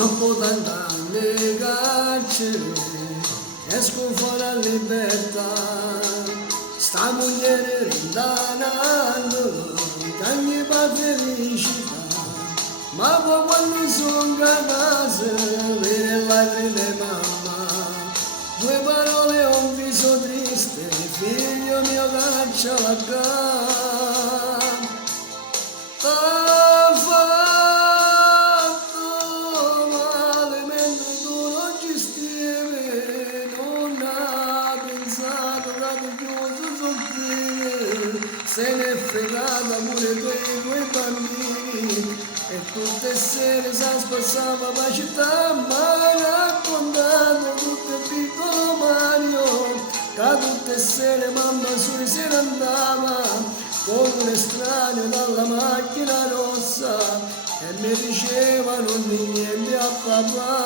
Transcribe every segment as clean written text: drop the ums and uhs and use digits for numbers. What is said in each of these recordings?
Dopo tant'anni carcere, esco fuori a libertà. Sta moglie rintanando, che mi fa felicità. Ma poi quando sono a casa, vede lacrime mamma. Due parole e un viso triste, figlio mio caccia la gara. T'ha fatto male mentre tu non ci stivi, non ha pensato che tu chiuso soffrire, se n'è fregata pure quei bambini, e tutte sere si spassava per città, ma ha raccontato tutto il piccolo Mario, che tutte sere mamma su se ne andava con un estraneo dalla macchina rossa e mi dicevano niente a papà.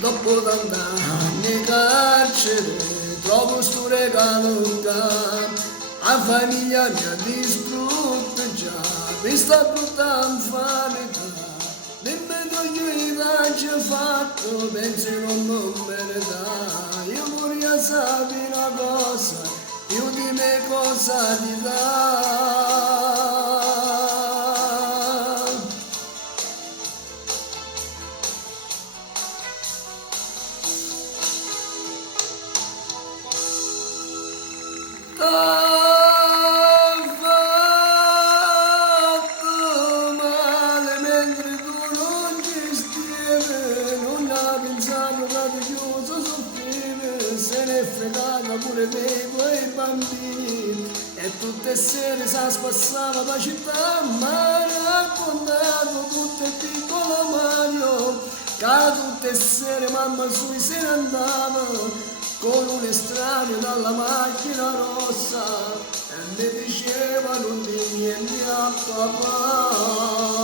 Dopo tant'anni carcere, trovo sto regalo a famiglia mia distrutta già, mi sta buttando fatica, nemmeno io i raggi ho fatto, penso non me ne dà, io vorrei sapere una cosa, più di me cosa ti dà. T'ha fatto male mentre tu non ci stivi, non ha pensato che ti chiuso soffrire, se n'è fregata pure dei tuoi bambini, e tutte sere si spassava per città, ma ha raccontato tutto il piccolo Mario, che tutte sere mamma sui se ne andava con un estraneo dalla macchina rossa e mi diceva non di niente a papà.